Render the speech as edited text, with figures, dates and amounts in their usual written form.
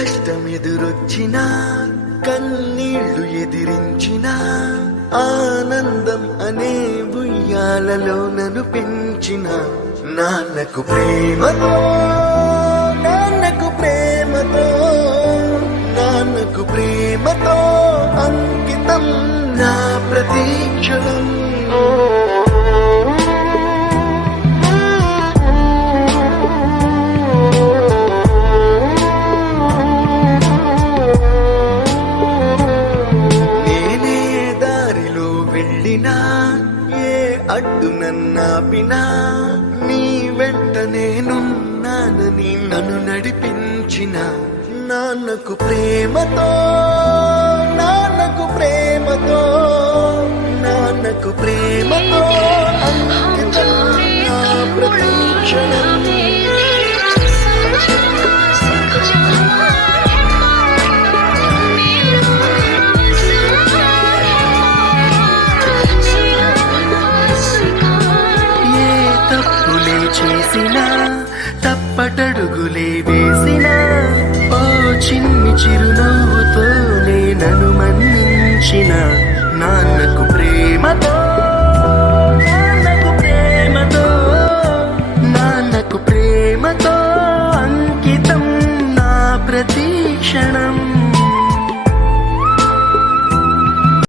కష్టం ఎదురొచ్చినా కన్నీళ్లు ఎదిరించినా ఆనందం అనే ఉయ్యాలలో నన్ను పెంచిన నాన్నకు ప్రేమతో నాన్నకు ప్రేమతో నాన్నకు ప్రేమతో అంకితం నా ప్రతీక్షణం. ఏ అడ్డు నన్నాపినా నీ వెంట నేనున్నానని నన్ను నడిపించిన నాన్నకు ప్రేమతో నాన్నకు ప్రేమతో నాన్నకు ప్రేమతో అంకితం నా ప్రతీక్షణం. చేసినా తప్పటడుగులే వేసినా ఓ చిన్ని చిరునవ్వుతో నన్ను మన్నించిన